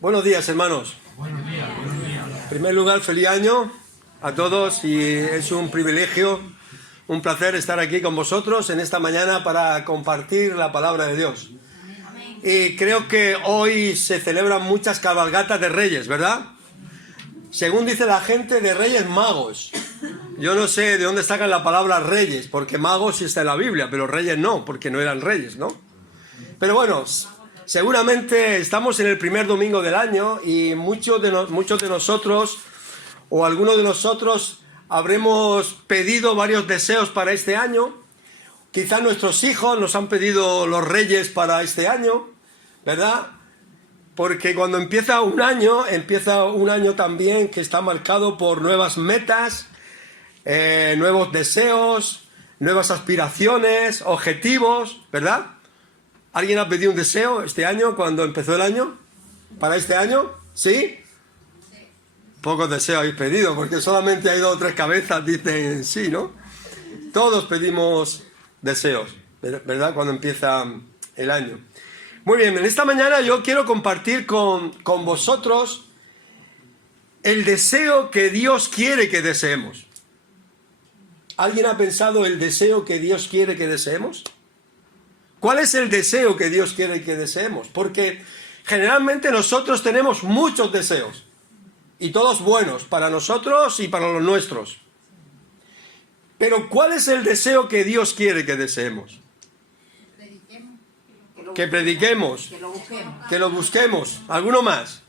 Buenos días, hermanos. Buenos días. En primer lugar, feliz año a todos y es un privilegio, un placer estar aquí con vosotros en esta mañana para compartir la palabra de Dios. Y creo que hoy se celebran muchas cabalgatas de reyes, ¿verdad? Según dice la gente, de reyes magos. Yo no sé de dónde sacan la palabra reyes, porque magos sí está en la Biblia, pero reyes no, porque no eran reyes, ¿no? Pero bueno, seguramente estamos en el primer domingo del año y muchos de nosotros o algunos de nosotros habremos pedido varios deseos para este año. Quizás nuestros hijos nos han pedido los reyes para este año, ¿verdad? Porque cuando empieza un año también que está marcado por nuevas metas, nuevos deseos, nuevas aspiraciones, objetivos, ¿verdad? ¿Alguien ha pedido un deseo este año cuando empezó el año? ¿Para este año? ¿Sí? Pocos deseos habéis pedido, porque solamente hay 2 o 3 cabezas dicen sí, ¿no? Todos pedimos deseos, ¿verdad? Cuando empieza el año. Muy bien, en esta mañana yo quiero compartir con vosotros el deseo que Dios quiere que deseemos. ¿Alguien ha pensado el deseo que Dios quiere que deseemos? ¿Cuál es el deseo que Dios quiere que deseemos? Porque generalmente nosotros tenemos muchos deseos, y todos buenos, para nosotros y para los nuestros. Pero ¿cuál es el deseo que Dios quiere que deseemos? Que prediquemos, que lo busquemos. ¿Alguno más?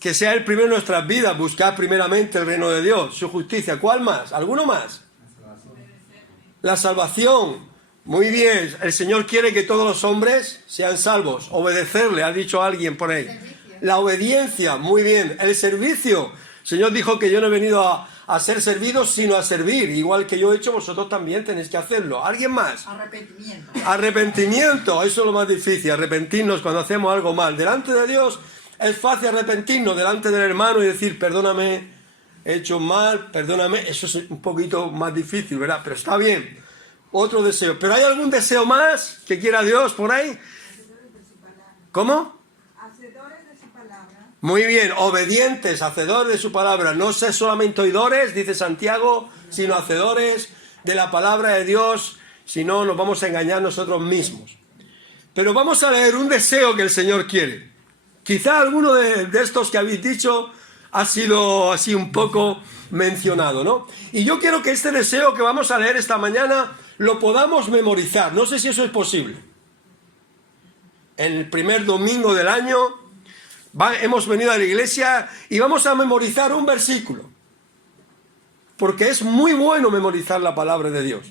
Que sea el primero en nuestras vidas, buscar primeramente el reino de Dios, su justicia. ¿Cuál más? ¿Alguno más? La salvación. Muy bien, el Señor quiere que todos los hombres sean salvos. Obedecerle, ha dicho alguien por ahí. La obediencia, muy bien. El servicio. El Señor dijo que yo no he venido a ser servido, sino a servir. Igual que yo he hecho, vosotros también tenéis que hacerlo. ¿Alguien más? Arrepentimiento. Arrepentimiento, eso es lo más difícil, arrepentirnos cuando hacemos algo mal. Delante de Dios es fácil arrepentirnos, delante del hermano y decir, perdóname, he hecho mal, perdóname. Eso es un poquito más difícil, ¿verdad? Pero está bien. Otro deseo. ¿Pero hay algún deseo más que quiera Dios por ahí? ¿Cómo? Hacedores de su palabra. Muy bien, obedientes, hacedores de su palabra. No ser solamente oidores, dice Santiago, sino hacedores de la palabra de Dios. Si no, nos vamos a engañar nosotros mismos. Pero vamos a leer un deseo que el Señor quiere. Quizá alguno de estos que habéis dicho ha sido así un poco mencionado, ¿no? Y yo quiero que este deseo que vamos a leer esta mañana lo podamos memorizar. No sé si eso es posible. En el primer domingo del año hemos venido a la iglesia y vamos a memorizar un versículo. Porque es muy bueno memorizar la palabra de Dios.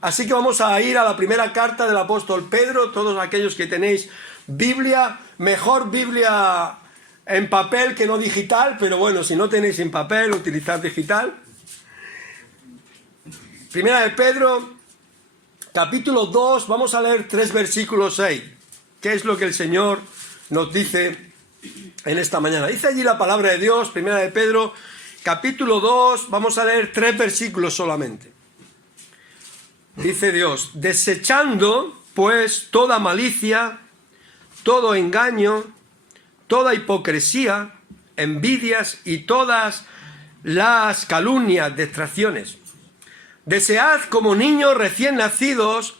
Así que vamos a ir a la primera carta del apóstol Pedro. Todos aquellos que tenéis Biblia, mejor Biblia en papel que no digital, pero bueno, si no tenéis en papel, utilizad digital. Primera de Pedro, capítulo 2, vamos a leer 3 versículos 6. ¿Qué es lo que el Señor nos dice en esta mañana? Dice allí la palabra de Dios, Primera de Pedro, capítulo 2, vamos a leer 3 versículos solamente. Dice Dios, desechando pues toda malicia, todo engaño, toda hipocresía, envidias y todas las calumnias, detracciones. Desead como niños recién nacidos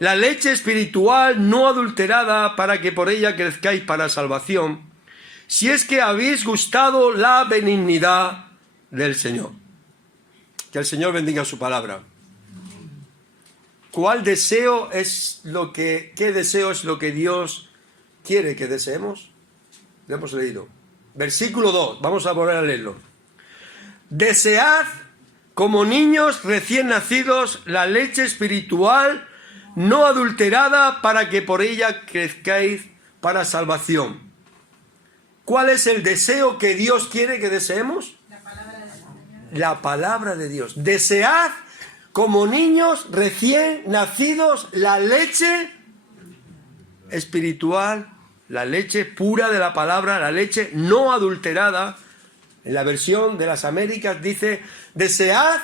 la leche espiritual no adulterada para que por ella crezcáis para salvación, si es que habéis gustado la benignidad del Señor. Que el Señor bendiga su palabra. ¿Qué deseo es lo que Dios quiere que deseemos? Lo hemos leído. Versículo 2, vamos a volver a leerlo. Desead como niños recién nacidos la leche espiritual no adulterada para que por ella crezcáis para salvación. ¿Cuál es el deseo que Dios quiere que deseemos? La palabra de Dios. Desead como niños recién nacidos la leche espiritual, la leche pura de la palabra, la leche no adulterada. En la versión de las Américas dice, desead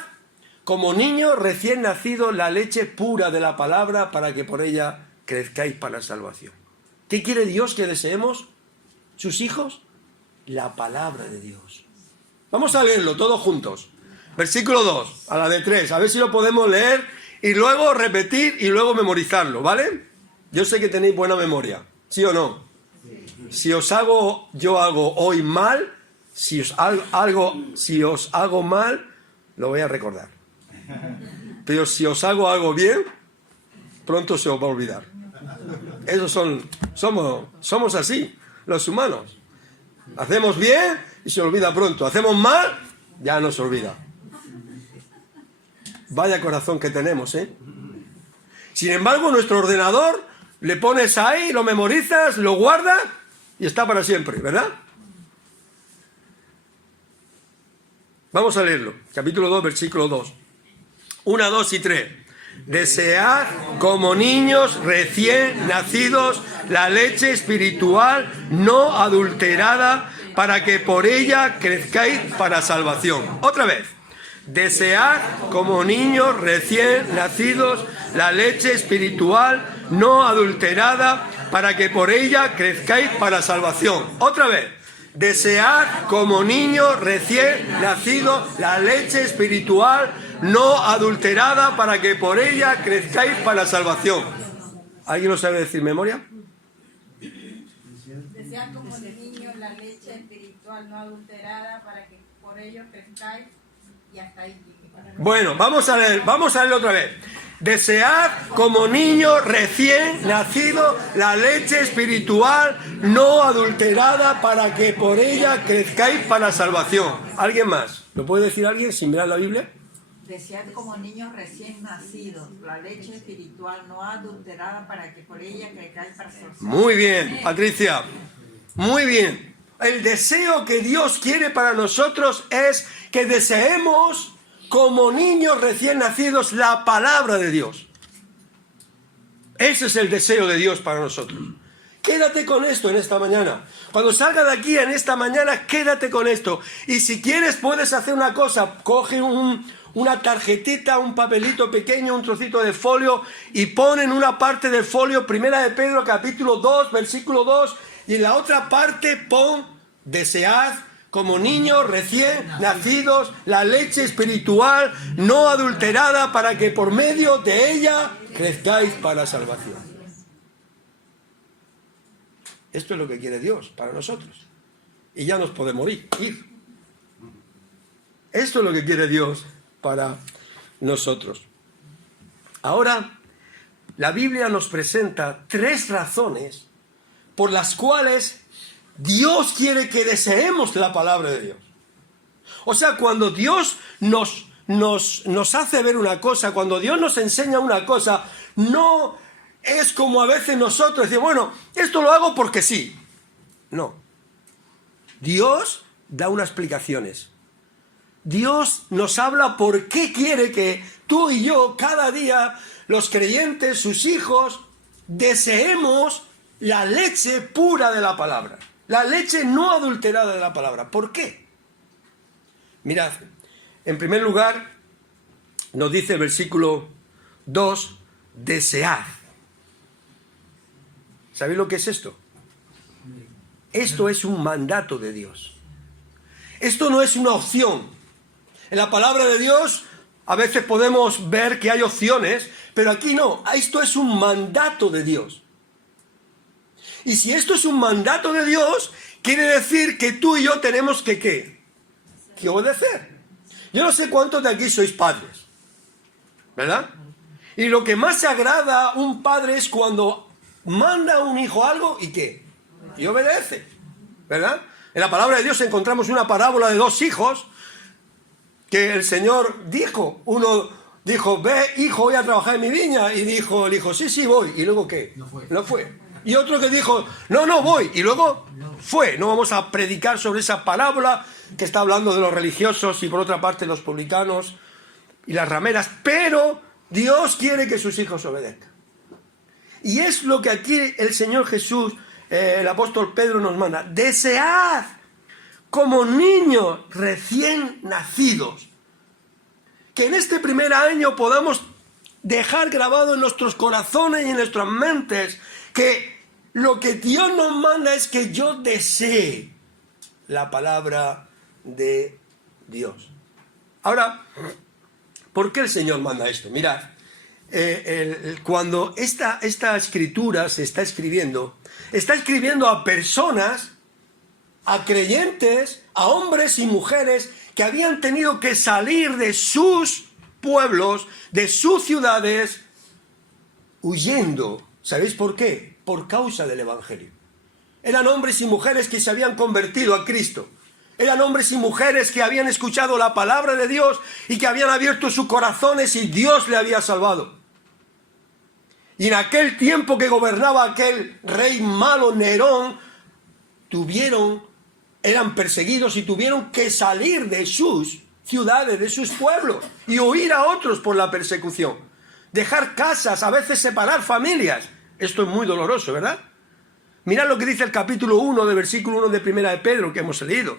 como niños recién nacidos la leche pura de la palabra para que por ella crezcáis para salvación. ¿Qué quiere Dios que deseemos? sus hijos? La palabra de Dios. Vamos a leerlo todos juntos. Versículo 2, a la de 3. A ver si lo podemos leer y luego repetir y luego memorizarlo, ¿vale? Yo sé que tenéis buena memoria, ¿sí o no? Si os hago hoy mal, si os hago mal, lo voy a recordar. Pero si os hago algo bien, pronto se os va a olvidar. Somos así, los humanos. Hacemos bien y se olvida pronto. Hacemos mal, ya no se olvida. Vaya corazón que tenemos, ¿eh? Sin embargo, nuestro ordenador le pones ahí, lo memorizas, lo guardas y está para siempre, ¿verdad? Vamos a leerlo. Capítulo 2, versículo 2. 1, 2 y 3. Desead como niños recién nacidos la leche espiritual no adulterada para que por ella crezcáis para salvación. Otra vez. Desead como niños recién nacidos la leche espiritual no adulterada para que por ella crezcáis para salvación. Otra vez. Desead como niños recién nacidos la leche espiritual no adulterada para que por ella crezcáis para salvación. ¿Alguien lo sabe decir memoria? Desead como niños la leche espiritual no adulterada para que por ello crezcáis y hasta ahí. Bueno, vamos a leerlo otra vez. Desead como niño recién nacido la leche espiritual no adulterada para que por ella crezcáis para salvación. ¿Alguien más? ¿Lo puede decir alguien sin mirar la Biblia? Desead como niños recién nacidos la leche espiritual no adulterada para que por ella crezcáis para salvación. Muy bien, Patricia. Muy bien. El deseo que Dios quiere para nosotros es que deseemos como niños recién nacidos la palabra de Dios. Ese es el deseo de Dios para nosotros. Quédate con esto en esta mañana. Cuando salga de aquí en esta mañana, quédate con esto. Y si quieres puedes hacer una cosa. Coge una tarjetita, un papelito pequeño, un trocito de folio y pon en una parte del folio 1 de Pedro capítulo 2, versículo 2 y en la otra parte pon desead como niños recién nacidos la leche espiritual no adulterada para que por medio de ella crezcáis para salvación. Esto es lo que quiere Dios para nosotros. Y ya nos podemos ir. Esto es lo que quiere Dios para nosotros. Ahora, la Biblia nos presenta 3 razones por las cuales Dios quiere que deseemos la palabra de Dios. O sea, cuando Dios nos hace ver una cosa, cuando Dios nos enseña una cosa, no es como a veces nosotros decimos, bueno, esto lo hago porque sí. No. Dios da unas explicaciones. Dios nos habla por qué quiere que tú y yo, cada día, los creyentes, sus hijos, deseemos la leche pura de la palabra. La leche no adulterada de la palabra. ¿Por qué? Mirad, en primer lugar, nos dice el versículo 2, desead. ¿Sabéis lo que es esto? Esto es un mandato de Dios. Esto no es una opción. En la palabra de Dios a veces podemos ver que hay opciones, pero aquí no. Esto es un mandato de Dios. Y si esto es un mandato de Dios, quiere decir que tú y yo tenemos que ¿qué? Que obedecer. Yo no sé cuántos de aquí sois padres, ¿verdad? Y lo que más se agrada a un padre es cuando manda a un hijo algo y ¿qué? Y obedece, ¿verdad? En la palabra de Dios encontramos una parábola de 2 hijos que el Señor dijo. Uno dijo, ve hijo, voy a trabajar en mi viña. Y dijo el hijo, sí, voy. ¿Y luego qué? No fue. Y otro que dijo, no voy. Y luego fue. No vamos a predicar sobre esa parábola que está hablando de los religiosos y por otra parte los publicanos y las rameras. Pero Dios quiere que sus hijos obedezcan. Y es lo que aquí el Señor Jesús, el apóstol Pedro nos manda. Desead como niños recién nacidos. Que en este primer año podamos dejar grabado en nuestros corazones y en nuestras mentes que Lo que Dios nos manda es que yo desee la palabra de Dios. Ahora, ¿por qué el Señor manda esto? Mirad, cuando esta escritura se está escribiendo a personas, a creyentes, a hombres y mujeres que habían tenido que salir de sus pueblos, de sus ciudades, huyendo. ¿Sabéis por qué? Por causa del Evangelio. Eran hombres y mujeres que se habían convertido a Cristo. Eran hombres y mujeres que habían escuchado la palabra de Dios y que habían abierto sus corazones y Dios le había salvado. Y en aquel tiempo que gobernaba aquel rey malo, Nerón, eran perseguidos y tuvieron que salir de sus ciudades, de sus pueblos y huir a otros por la persecución. Dejar casas, a veces separar familias. Esto es muy doloroso, ¿verdad? Mirad lo que dice el capítulo 1 del versículo 1 de Primera de Pedro que hemos leído.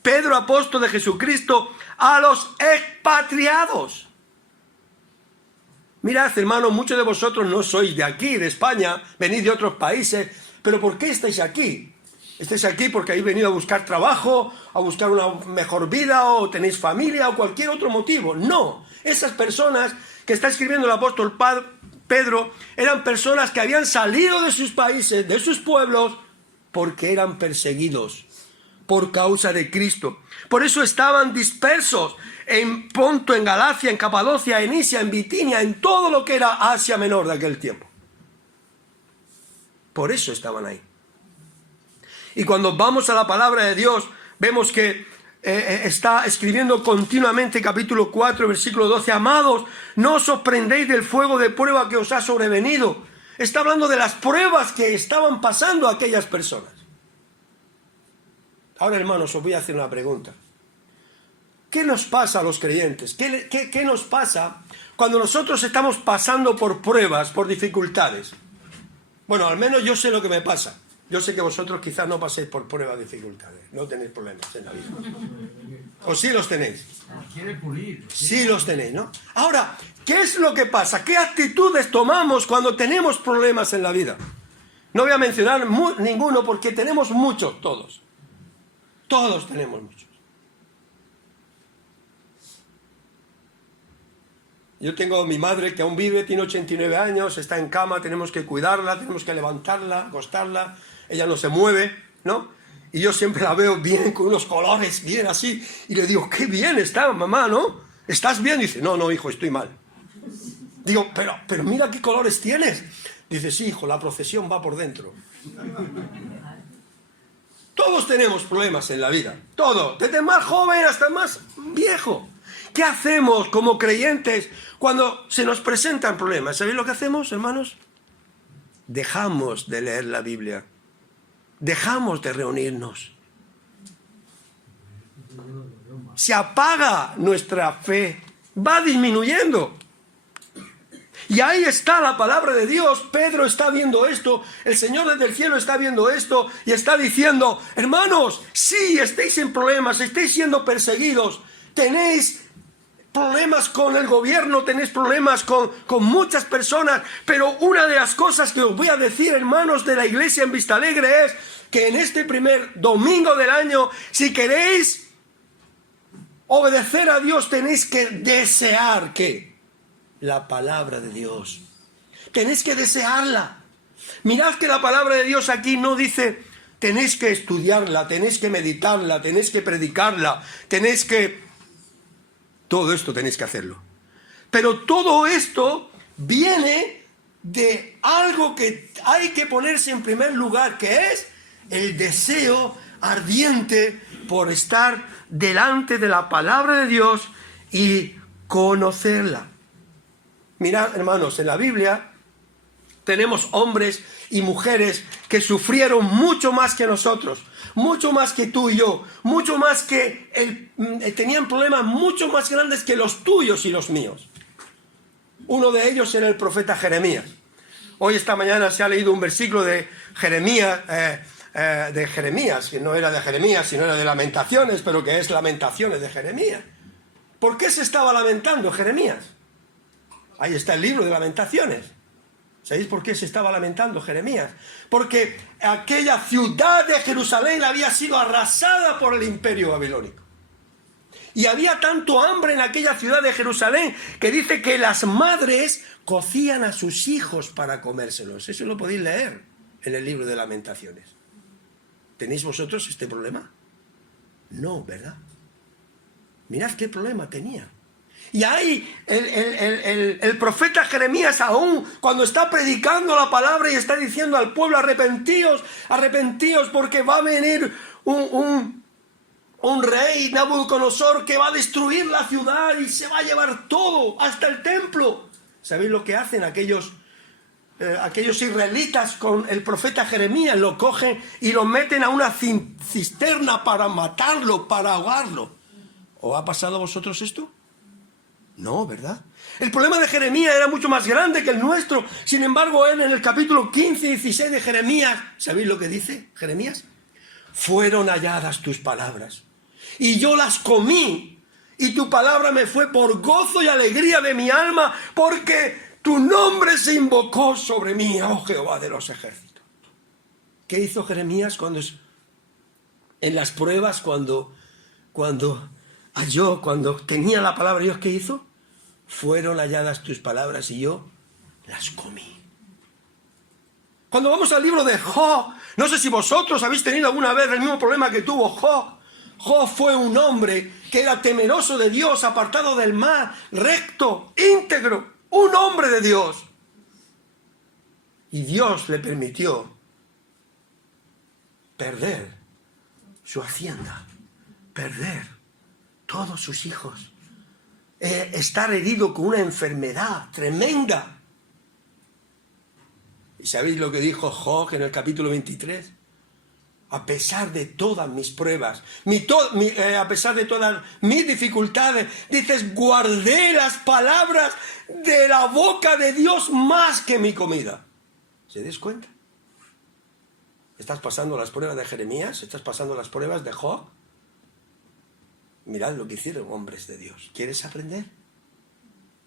Pedro, apóstol de Jesucristo, a los expatriados. Mirad, hermanos, muchos de vosotros no sois de aquí, de España, venís de otros países, pero ¿por qué estáis aquí? ¿Estáis aquí porque habéis venido a buscar trabajo, a buscar una mejor vida, o tenéis familia, o cualquier otro motivo? No, esas personas que está escribiendo el apóstol Pedro eran personas que habían salido de sus países, de sus pueblos, porque eran perseguidos por causa de Cristo. Por eso estaban dispersos en Ponto, en Galacia, en Capadocia, en Isia, en Bitinia, en todo lo que era Asia Menor de aquel tiempo. Por eso estaban ahí. Y cuando vamos a la palabra de Dios, vemos que está escribiendo continuamente, capítulo 4, versículo 12, amados, no os sorprendéis del fuego de prueba que os ha sobrevenido. Está hablando de las pruebas que estaban pasando a aquellas personas. Ahora, hermanos, os voy a hacer una pregunta. ¿Qué nos pasa a los creyentes? ¿Qué nos pasa cuando nosotros estamos pasando por pruebas, por dificultades? Bueno, al menos yo sé lo que me pasa. Yo sé que vosotros quizás no paséis por pruebas, dificultades. No tenéis problemas en la vida. ¿O sí los tenéis? Sí los tenéis, ¿no? Ahora, ¿qué es lo que pasa? ¿Qué actitudes tomamos cuando tenemos problemas en la vida? No voy a mencionar ninguno porque tenemos muchos, todos. Todos tenemos muchos. Yo tengo a mi madre que aún vive, tiene 89 años, está en cama, tenemos que cuidarla, tenemos que levantarla, acostarla. Ella no se mueve, ¿no? Y yo siempre la veo bien, con unos colores bien así. Y le digo, qué bien está, mamá, ¿no? ¿Estás bien? Y dice, no, hijo, estoy mal. Digo, pero mira qué colores tienes. Dice, sí, hijo, la procesión va por dentro. Todos tenemos problemas en la vida, todos, desde más joven hasta más viejo. ¿Qué hacemos como creyentes cuando se nos presentan problemas? ¿Sabéis lo que hacemos, hermanos? Dejamos de leer la Biblia, dejamos de reunirnos. Se apaga nuestra fe, va disminuyendo. Y ahí está la palabra de Dios. Pedro está viendo esto, el Señor desde el cielo está viendo esto y está diciendo, hermanos, sí, estáis en problemas, estáis siendo perseguidos, tenéis problemas con el gobierno, tenéis problemas con muchas personas, pero una de las cosas que os voy a decir, hermanos de la iglesia en Vistalegre, es que en este primer domingo del año, si queréis obedecer a Dios, tenéis que desear ¿qué? La palabra de Dios. Tenéis que desearla. Mirad que la palabra de Dios aquí no dice tenéis que estudiarla, tenéis que meditarla, tenéis que predicarla, tenéis que... Todo esto tenéis que hacerlo. Pero todo esto viene de algo que hay que ponerse en primer lugar, que es el deseo ardiente por estar delante de la palabra de Dios y conocerla. Mirad, hermanos, en la Biblia tenemos hombres y mujeres que sufrieron mucho más que nosotros, mucho más que tú y yo, mucho más que tenían problemas mucho más grandes que los tuyos y los míos. Uno de ellos era el profeta Jeremías. Hoy esta mañana se ha leído un versículo de Jeremías, que no era de Jeremías, sino era de Lamentaciones, pero que es Lamentaciones de Jeremías. ¿Por qué se estaba lamentando Jeremías? Ahí está el libro de Lamentaciones. ¿Sabéis por qué se estaba lamentando Jeremías? Porque aquella ciudad de Jerusalén había sido arrasada por el imperio babilónico. Y había tanto hambre en aquella ciudad de Jerusalén que dice que las madres cocían a sus hijos para comérselos. Eso lo podéis leer en el libro de Lamentaciones. ¿Tenéis vosotros este problema? No, ¿verdad? Mirad qué problema tenía. Y ahí el profeta Jeremías, aún cuando está predicando la palabra y está diciendo al pueblo: arrepentíos, arrepentíos, porque va a venir un rey, Nabucodonosor, que va a destruir la ciudad y se va a llevar todo, hasta el templo. ¿Sabéis lo que hacen aquellos israelitas con el profeta Jeremías? Lo cogen y lo meten a una cisterna para matarlo, para ahogarlo. ¿Os ha pasado a vosotros esto? No, ¿verdad? El problema de Jeremías era mucho más grande que el nuestro. Sin embargo, él en el capítulo 15 y 16 de Jeremías, ¿sabéis lo que dice Jeremías? Fueron halladas tus palabras, y yo las comí, y tu palabra me fue por gozo y alegría de mi alma, porque tu nombre se invocó sobre mí, oh Jehová de los ejércitos. ¿Qué hizo Jeremías en las pruebas, cuando tenía la palabra de Dios? ¿Qué hizo? Fueron halladas tus palabras y yo las comí. Cuando vamos al libro de Job, no sé si vosotros habéis tenido alguna vez el mismo problema que tuvo Job. Job fue un hombre que era temeroso de Dios, apartado del mal, recto, íntegro, un hombre de Dios. Y Dios le permitió perder su hacienda, perder todos sus hijos, estar herido con una enfermedad tremenda. ¿Y sabéis lo que dijo Job en el capítulo 23? A pesar de todas mis pruebas, a pesar de todas mis dificultades, dices, guardé las palabras de la boca de Dios más que mi comida. ¿Se des cuenta? ¿Estás pasando las pruebas de Jeremías? ¿Estás pasando las pruebas de Job? Mirad lo que hicieron hombres de Dios. ¿Quieres aprender?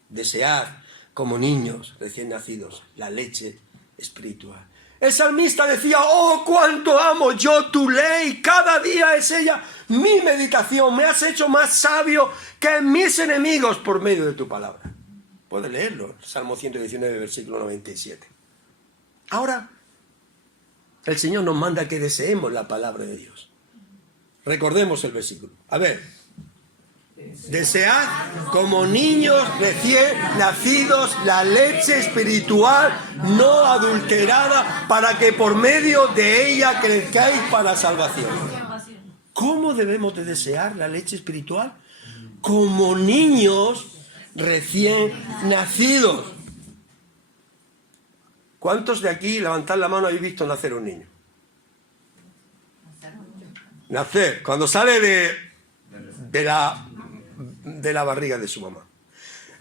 Desead como niños recién nacidos la leche espiritual. El salmista decía, oh, cuánto amo yo tu ley, cada día es ella mi meditación, me has hecho más sabio que mis enemigos por medio de tu palabra. Puedes leerlo, Salmo 119, versículo 97. Ahora, el Señor nos manda que deseemos la palabra de Dios. Recordemos el versículo. A ver. Desead como niños recién nacidos la leche espiritual no adulterada, para que por medio de ella crezcáis para salvación. ¿Cómo debemos de desear la leche espiritual? Como niños recién nacidos. ¿Cuántos de aquí, levantad la mano, habéis visto nacer un niño? Nacer, cuando sale de la barriga de su mamá.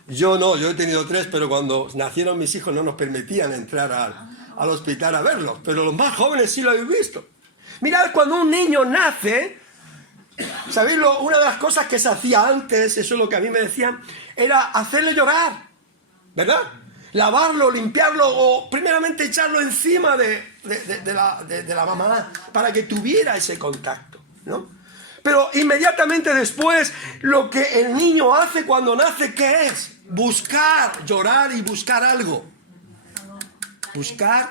Yo no, yo he tenido 3, pero cuando nacieron mis hijos no nos permitían entrar al hospital a verlos, pero los más jóvenes sí lo habéis visto. Mirad, cuando un niño nace, ¿sabéis? Una de las cosas que se hacía antes, eso es lo que a mí me decían, era hacerle llorar, ¿verdad? Lavarlo, limpiarlo, o primeramente echarlo encima de la mamá para que tuviera ese contacto, ¿no? Pero inmediatamente después, lo que el niño hace cuando nace, ¿qué es? Buscar, llorar y buscar algo. Buscar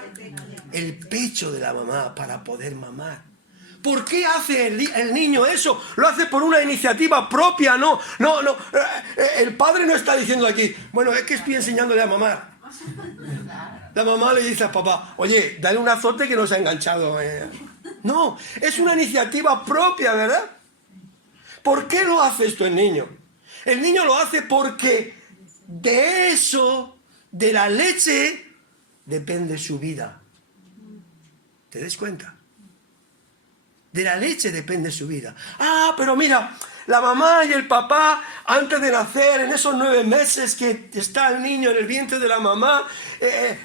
el pecho de la mamá para poder mamar. ¿Por qué hace el niño eso? Lo hace por una iniciativa propia, no. El padre no está diciendo aquí, bueno, es que estoy enseñándole a mamar. La mamá le dice al papá, oye, dale un azote que no se ha enganchado. No, es una iniciativa propia, ¿verdad? ¿Por qué lo hace esto el niño? El niño lo hace porque de eso, de la leche, depende su vida. ¿Te das cuenta? De la leche depende su vida. Ah, pero mira, la mamá y el papá, antes de nacer, en esos 9 meses que está el niño en el vientre de la mamá,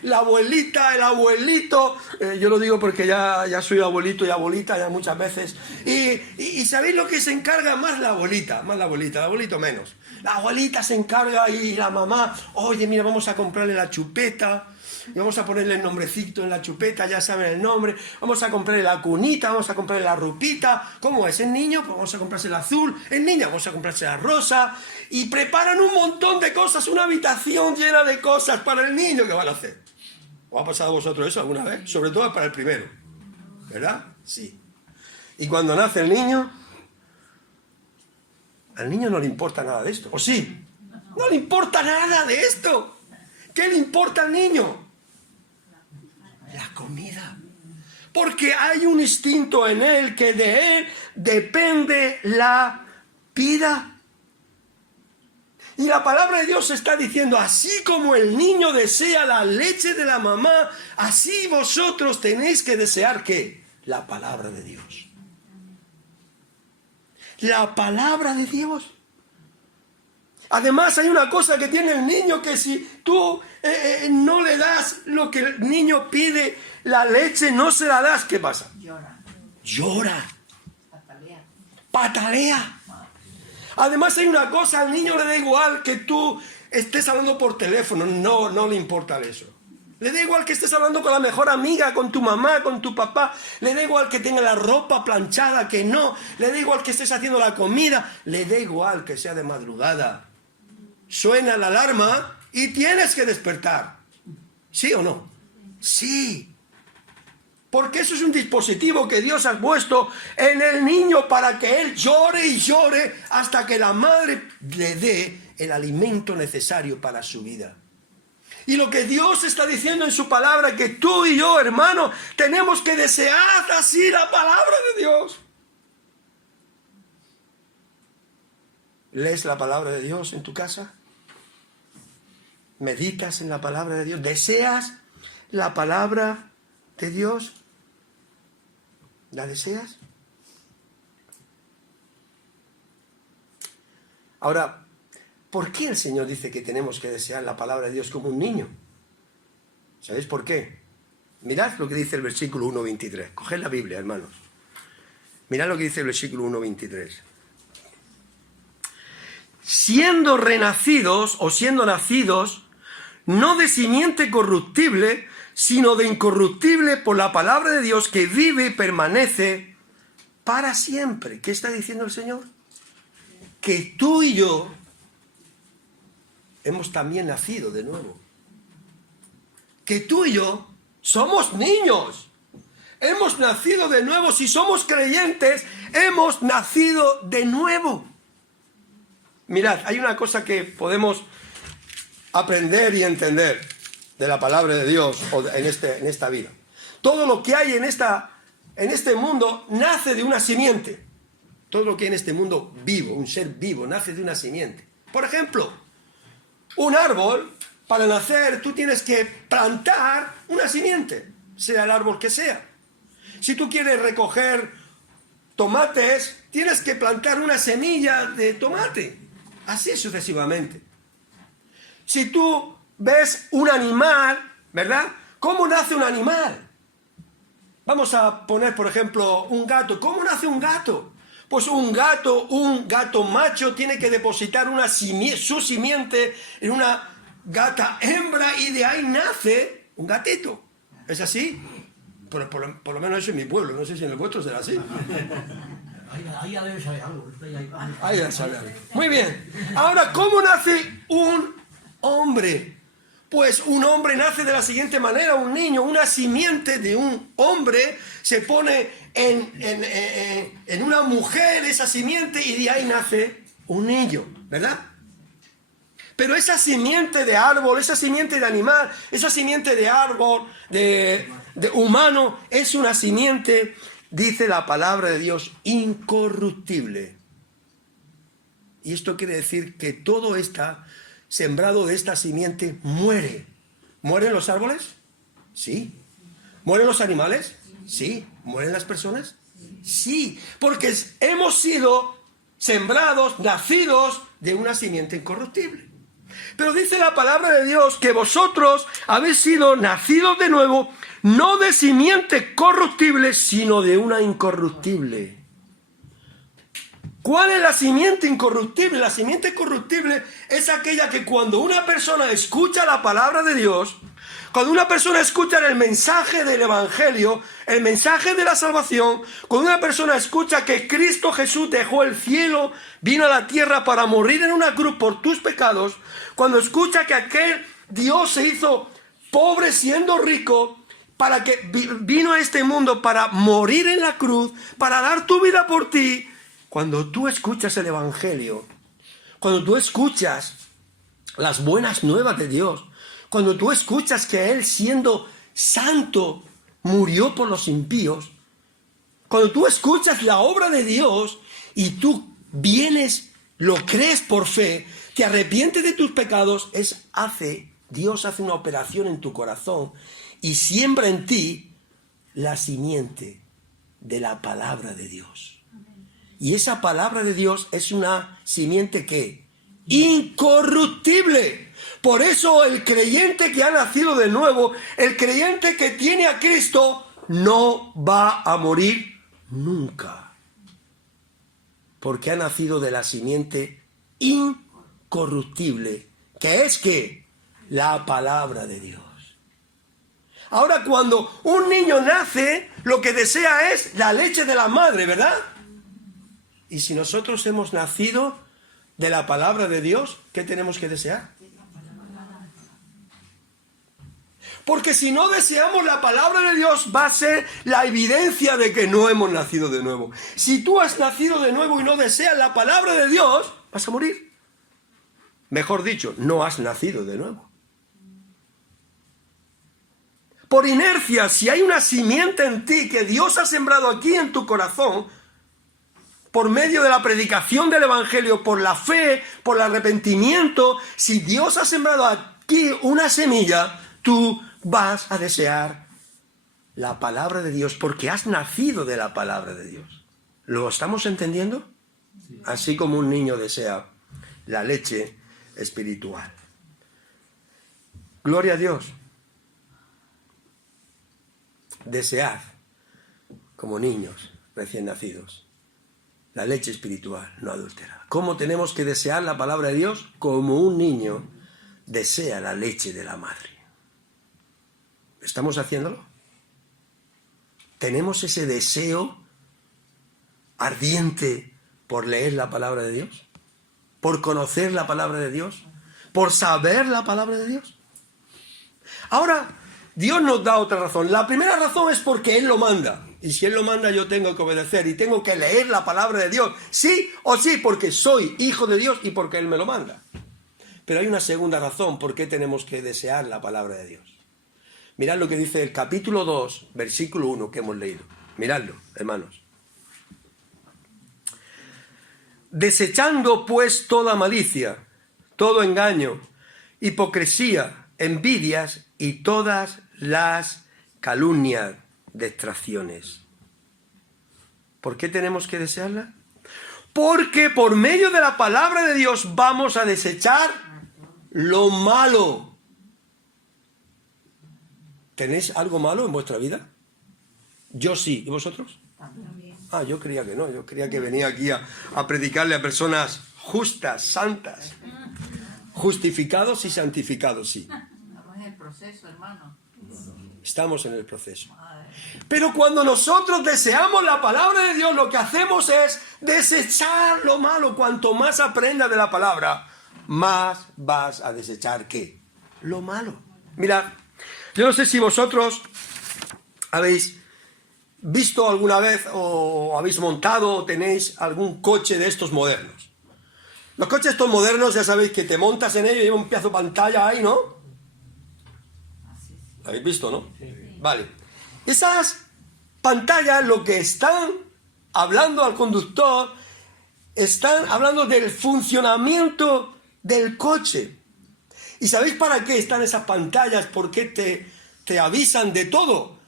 la abuelita, el abuelito. Yo lo digo porque ya soy abuelito y abuelita ya muchas veces. Y ¿sabéis lo que se encarga? Más la abuelita, el abuelito menos. La abuelita se encarga y la mamá, oye, mira, vamos a comprarle la chupeta. Y vamos a ponerle el nombrecito en la chupeta, ya saben el nombre. Vamos a comprarle la cunita, vamos a comprarle la ropita. ¿Cómo es? ¿El niño? Pues vamos a comprarse el azul. El niño, vamos a comprarse la rosa. Y preparan un montón de cosas, una habitación llena de cosas para el niño que van a hacer. ¿Os ha pasado a vosotros eso alguna vez? Sobre todo para el primero. ¿Verdad? Sí. Y cuando nace el niño, al niño no le importa nada de esto. ¿O sí? No le importa nada de esto. ¿Qué le importa al niño? La comida. Porque hay un instinto en él que de él depende la vida. Y la palabra de Dios está diciendo, así como el niño desea la leche de la mamá, así vosotros tenéis que desear, ¿qué? La palabra de Dios. La palabra de Dios. Además hay una cosa que tiene el niño, que si tú no le das lo que el niño pide, la leche no se la das, ¿qué pasa? Llora. Patalea. Además hay una cosa, al niño le da igual que tú estés hablando por teléfono, no le importa eso. Le da igual que estés hablando con la mejor amiga, con tu mamá, con tu papá. Le da igual que tenga la ropa planchada, que no. Le da igual que estés haciendo la comida. Le da igual que sea de madrugada. Suena la alarma y tienes que despertar. ¿Sí o no? Sí. Porque eso es un dispositivo que Dios ha puesto en el niño para que él llore y llore hasta que la madre le dé el alimento necesario para su vida. Y lo que Dios está diciendo en su palabra, que tú y yo, hermano, tenemos que desear así la palabra de Dios. ¿Lees la palabra de Dios en tu casa? ¿Meditas en la palabra de Dios? ¿Deseas la palabra de Dios? ¿La deseas? Ahora, ¿por qué el Señor dice que tenemos que desear la palabra de Dios como un niño? ¿Sabéis por qué? Mirad lo que dice el versículo 1.23. Coged la Biblia, hermanos. Mirad lo que dice el versículo 1.23. Siendo renacidos o siendo nacidos, no de simiente corruptible, sino de incorruptible por la palabra de Dios que vive y permanece para siempre. ¿Qué está diciendo el Señor? Que tú y yo hemos también nacido de nuevo. Que tú y yo somos niños. Hemos nacido de nuevo. Si somos creyentes, hemos nacido de nuevo. Mirad, hay una cosa que podemos aprender y entender de la palabra de Dios en esta vida. Todo lo que hay en este mundo nace de una simiente. Todo lo que hay en este mundo vivo, un ser vivo, nace de una simiente. Por ejemplo, un árbol, para nacer, tú tienes que plantar una simiente, sea el árbol que sea. Si tú quieres recoger tomates, tienes que plantar una semilla de tomate. Así sucesivamente. Si tú ves un animal, ¿verdad? ¿Cómo nace un animal? Vamos a poner, por ejemplo, un gato. ¿Cómo nace un gato? Pues un gato macho tiene que depositar su simiente en una gata hembra y de ahí nace un gatito. ¿Es así? Por lo menos eso en mi pueblo, no sé si en el vuestro será así. Ahí ya debe saber algo. Ahí ya sabe algo. Muy bien. Ahora, ¿cómo nace un hombre? Pues un hombre nace de la siguiente manera, un niño, una simiente de un hombre se pone en una mujer, esa simiente, y de ahí nace un niño, ¿verdad? Pero esa simiente de árbol, esa simiente de animal, esa simiente de árbol, de humano, es una simiente, dice la palabra de Dios, incorruptible. Y esto quiere decir que todo está sembrado de esta simiente muere. ¿Mueren los árboles? Sí. ¿Mueren los animales? Sí. ¿Mueren las personas? Sí. Porque hemos sido sembrados, nacidos de una simiente incorruptible. Pero dice la palabra de Dios que vosotros habéis sido nacidos de nuevo, no de simiente corruptible, sino de una incorruptible. ¿Cuál es la simiente incorruptible? La simiente corruptible es aquella que cuando una persona escucha la palabra de Dios, cuando una persona escucha el mensaje del Evangelio, el mensaje de la salvación, cuando una persona escucha que Cristo Jesús dejó el cielo, vino a la tierra para morir en una cruz por tus pecados, cuando escucha que aquel Dios se hizo pobre siendo rico, para que vino a este mundo para morir en la cruz, para dar tu vida por ti, cuando tú escuchas el Evangelio, cuando tú escuchas las buenas nuevas de Dios, cuando tú escuchas que Él, siendo santo, murió por los impíos, cuando tú escuchas la obra de Dios y tú vienes, lo crees por fe, te arrepientes de tus pecados, Dios hace una operación en tu corazón y siembra en ti la simiente de la palabra de Dios. Y esa palabra de Dios es una simiente que incorruptible. Por eso el creyente que ha nacido de nuevo, el creyente que tiene a Cristo, no va a morir nunca. Porque ha nacido de la simiente incorruptible, que es que la palabra de Dios. Ahora, cuando un niño nace, lo que desea es la leche de la madre, ¿verdad? Y si nosotros hemos nacido de la palabra de Dios, ¿qué tenemos que desear? Porque si no deseamos la palabra de Dios, va a ser la evidencia de que no hemos nacido de nuevo. Si tú has nacido de nuevo y no deseas la palabra de Dios, vas a morir. Mejor dicho, no has nacido de nuevo. Por inercia, si hay una simiente en ti que Dios ha sembrado aquí en tu corazón, por medio de la predicación del Evangelio, por la fe, por el arrepentimiento, si Dios ha sembrado aquí una semilla, tú vas a desear la palabra de Dios porque has nacido de la palabra de Dios. ¿Lo estamos entendiendo? Sí. Así como un niño desea la leche espiritual. Gloria a Dios. Desead, como niños recién nacidos, la leche espiritual no adulterada. ¿Cómo tenemos que desear la palabra de Dios? Como un niño desea la leche de la madre. ¿Estamos haciéndolo? ¿Tenemos ese deseo ardiente por leer la palabra de Dios? ¿Por conocer la palabra de Dios? ¿Por saber la palabra de Dios? Ahora, Dios nos da otra razón. La primera razón es porque Él lo manda. Y si Él lo manda, yo tengo que obedecer y tengo que leer la palabra de Dios. Sí o sí, porque soy hijo de Dios y porque Él me lo manda. Pero hay una segunda razón por qué tenemos que desear la palabra de Dios. Mirad lo que dice el capítulo 2, versículo 1 que hemos leído. Miradlo, hermanos. Desechando pues toda malicia, todo engaño, hipocresía, envidias y todas las calumnias, distracciones. ¿Por qué tenemos que desearla? Porque por medio de la palabra de Dios vamos a desechar lo malo. ¿Tenéis algo malo en vuestra vida? Yo sí. ¿Y vosotros? Ah, yo creía que no. Yo creía que venía aquí a predicarle a personas justas, santas, justificados y santificados, sí. Estamos en el proceso, hermano. Estamos en el proceso. Pero cuando nosotros deseamos la palabra de Dios, lo que hacemos es desechar lo malo. Cuanto más aprendas de la palabra, más vas a desechar ¿qué? Lo malo. Mirad, yo no sé si vosotros habéis visto alguna vez o habéis montado o tenéis algún coche de estos modernos. Los coches estos modernos, ya sabéis que te montas en ello y lleva un pedazo de pantalla ahí, ¿no? ¿Lo habéis visto, no? Sí. Vale. Esas pantallas lo que están hablando al conductor, están hablando del funcionamiento del coche. ¿Y sabéis para qué están esas pantallas? ¿Por qué te avisan de todo?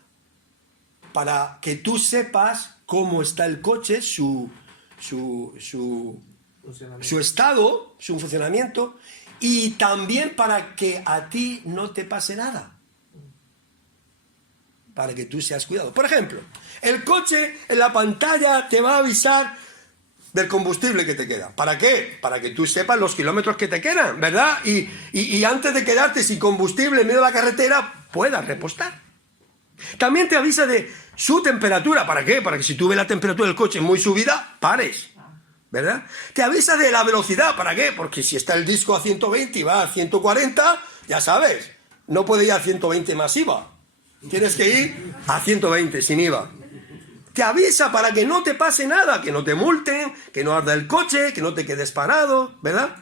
Para que tú sepas cómo está el coche, su estado, su funcionamiento, y también para que a ti no te pase nada. Para que tú seas cuidado. Por ejemplo, el coche en la pantalla te va a avisar del combustible que te queda. ¿Para qué? Para que tú sepas los kilómetros que te quedan, ¿verdad? Y antes de quedarte sin combustible en medio de la carretera, puedas repostar. También te avisa de su temperatura. ¿Para qué? Para que si tú ves la temperatura del coche muy subida, pares, ¿verdad? Te avisa de la velocidad. ¿Para qué? Porque si está el disco a 120 y va a 140, ya sabes, no puede ir a 120 más IVA. Tienes que ir a 120 sin IVA. Te avisa para que no te pase nada, que no te multen, que no arda el coche, que no te quedes parado, ¿verdad?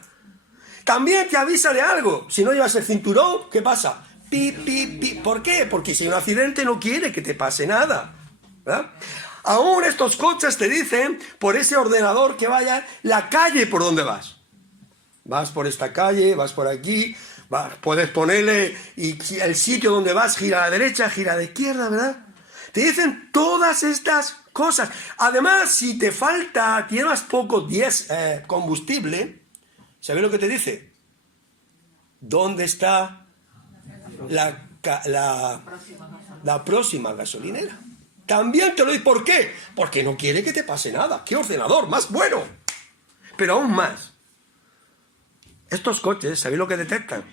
También te avisa de algo. Si no llevas el cinturón, ¿qué pasa? Pi, pi, pi. ¿Por qué? Porque si hay un accidente no quiere que te pase nada, ¿verdad? Aún estos coches te dicen por ese ordenador que vaya la calle por donde vas. Vas por esta calle, vas por aquí, puedes ponerle y el sitio donde vas gira a la derecha, gira a la izquierda, ¿verdad? Te dicen todas estas cosas. Además, si te falta, tienes poco combustible, ¿sabes lo que te dice? ¿Dónde está la próxima gasolinera? También te lo dice. ¿Por qué? Porque no quiere que te pase nada. ¡Qué ordenador más bueno! Pero aún más. Estos coches, ¿sabéis lo que detectan?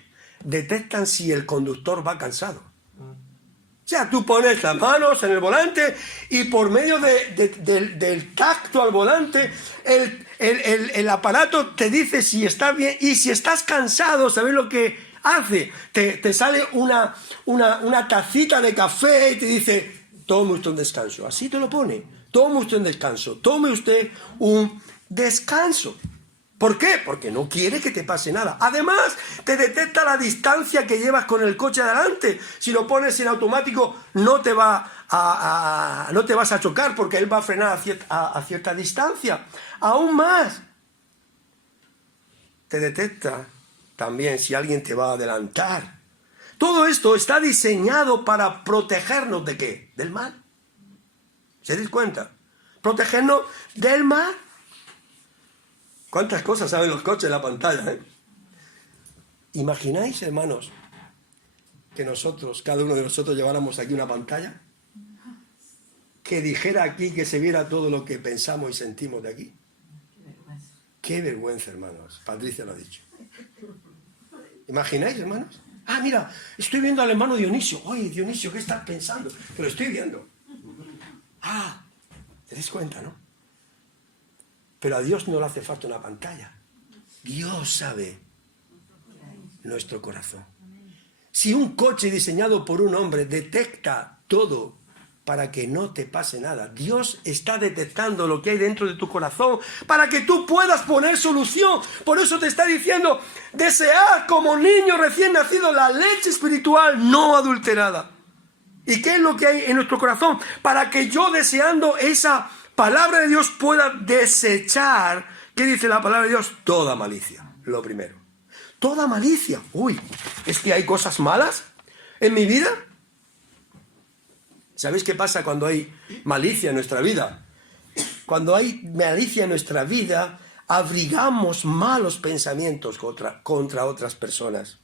Detectan si el conductor va cansado. O sea, tú pones las manos en el volante y por medio del tacto al volante, el aparato te dice si estás bien. Y si estás cansado, ¿sabéis lo que hace? Te sale una tacita de café y te dice, tome usted un descanso. Así te lo pone. Tome usted un descanso. Tome usted un descanso. ¿Por qué? Porque no quiere que te pase nada. Además, te detecta la distancia que llevas con el coche adelante. Si lo pones en automático, no te vas a chocar porque él va a frenar a cierta distancia. Aún más, te detecta también si alguien te va a adelantar. Todo esto está diseñado para protegernos ¿de qué? Del mal. ¿Se dais cuenta? Protegernos del mal. ¿Cuántas cosas saben los coches en la pantalla, eh? ¿Imagináis, hermanos, que nosotros, cada uno de nosotros, lleváramos aquí una pantalla que dijera aquí, que se viera todo lo que pensamos y sentimos de aquí? Qué vergüenza, hermanos. Patricia lo ha dicho. ¿Imagináis, hermanos? Ah, mira, estoy viendo al hermano Dionisio. Oye, Dionisio, ¿qué estás pensando? Que lo estoy viendo. Ah, ¿te das cuenta, no? Pero a Dios no le hace falta una pantalla. Dios sabe nuestro corazón. Si un coche diseñado por un hombre detecta todo para que no te pase nada, Dios está detectando lo que hay dentro de tu corazón para que tú puedas poner solución. Por eso te está diciendo, desead como niño recién nacido la leche espiritual no adulterada. ¿Y qué es lo que hay en nuestro corazón? Para que yo, deseando esa palabra de Dios, pueda desechar, ¿qué dice la palabra de Dios? Toda malicia, lo primero. Toda malicia. Uy, ¿es que hay cosas malas en mi vida? ¿Sabéis qué pasa cuando hay malicia en nuestra vida? Cuando hay malicia en nuestra vida, abrigamos malos pensamientos contra otras personas.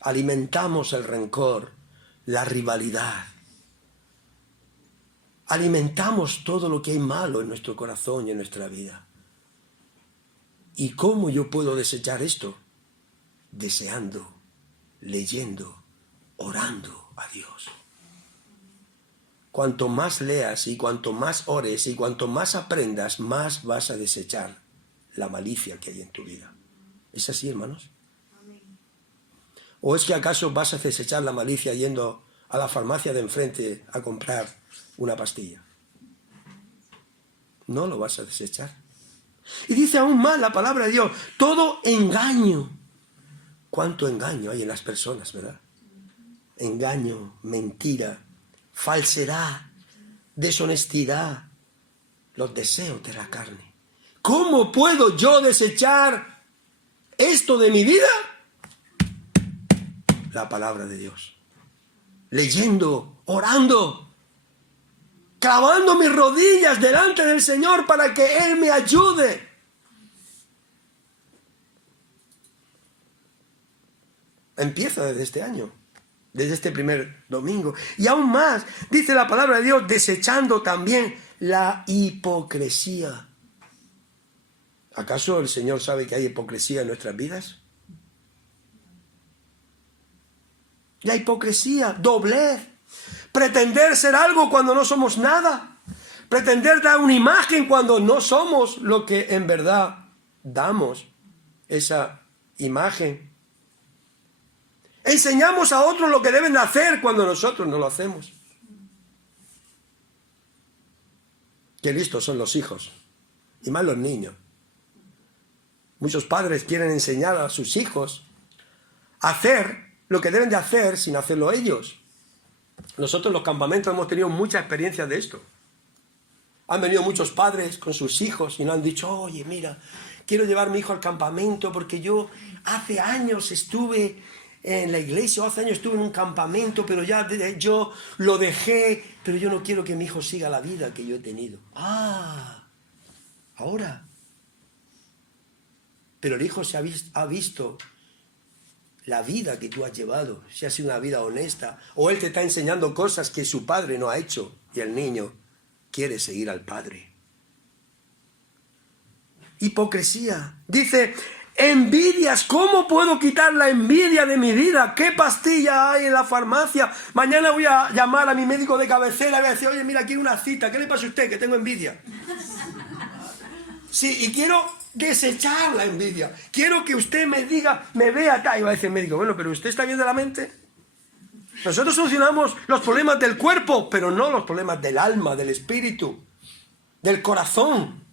Alimentamos el rencor, la rivalidad. Alimentamos todo lo que hay malo en nuestro corazón y en nuestra vida. ¿Y cómo yo puedo desechar esto? Deseando, leyendo, orando a Dios. Cuanto más leas y cuanto más ores y cuanto más aprendas, más vas a desechar la malicia que hay en tu vida. ¿Es así, hermanos? ¿O es que acaso vas a desechar la malicia yendo a la farmacia de enfrente a comprar una pastilla? No lo vas a desechar. Y dice aún más la palabra de Dios, todo engaño. ¿Cuánto engaño hay en las personas, verdad? Engaño, mentira, falsedad, deshonestidad, los deseos de la carne. ¿Cómo puedo yo desechar esto de mi vida? La palabra de Dios. Leyendo, orando, clavando mis rodillas delante del Señor para que Él me ayude. Empieza desde este año, desde este primer domingo. Y aún más, dice la palabra de Dios, desechando también la hipocresía. ¿Acaso el Señor sabe que hay hipocresía en nuestras vidas? La hipocresía, doblez, pretender ser algo cuando no somos nada, pretender dar una imagen cuando no somos lo que en verdad damos esa imagen. Enseñamos a otros lo que deben de hacer cuando nosotros no lo hacemos. Qué listos son los hijos, y más los niños. Muchos padres quieren enseñar a sus hijos a hacer lo que deben de hacer sin hacerlo ellos. Nosotros en los campamentos hemos tenido mucha experiencia de esto. Han venido muchos padres con sus hijos y nos han dicho, oye, mira, quiero llevar a mi hijo al campamento porque yo hace años estuve en la iglesia, o hace años estuve en un campamento, pero ya yo lo dejé, pero yo no quiero que mi hijo siga la vida que yo he tenido. Ahora. Pero el hijo ha visto la vida que tú has llevado, si ha sido una vida honesta, o él te está enseñando cosas que su padre no ha hecho, y el niño quiere seguir al padre. Hipocresía. Dice, envidias, ¿cómo puedo quitar la envidia de mi vida? ¿Qué pastilla hay en la farmacia? Mañana voy a llamar a mi médico de cabecera y voy a decir, oye, mira, quiero una cita, ¿qué le pasa a usted? Que tengo envidia. Sí, y quiero desechar la envidia. Quiero que usted me diga, me vea tal. Y va a decir el médico, bueno, pero ¿usted está bien de la mente? Nosotros solucionamos los problemas del cuerpo, pero no los problemas del alma, del espíritu, del corazón.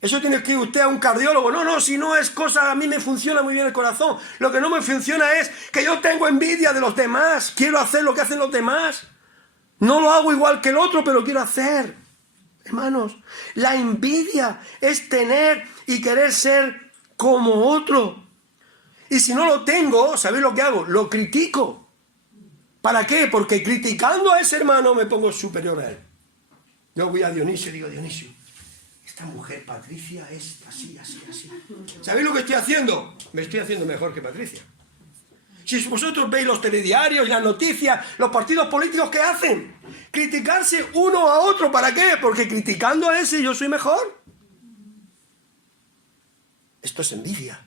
Eso tiene que ir usted a un cardiólogo. No, si no es cosa, a mí me funciona muy bien el corazón. Lo que no me funciona es que yo tengo envidia de los demás. Quiero hacer lo que hacen los demás. No lo hago igual que el otro, pero quiero hacer. Hermanos, la envidia es tener y querer ser como otro. Y si no lo tengo, ¿sabéis lo que hago? Lo critico. ¿Para qué? Porque criticando a ese hermano me pongo superior a él. Yo voy a Dionisio y digo, Dionisio, esta mujer Patricia es así. ¿Sabéis lo que estoy haciendo? Me estoy haciendo mejor que Patricia. Si vosotros veis los telediarios y las noticias, los partidos políticos, ¿qué hacen? Criticarse uno a otro. ¿Para qué? Porque criticando a ese yo soy mejor. Esto es envidia.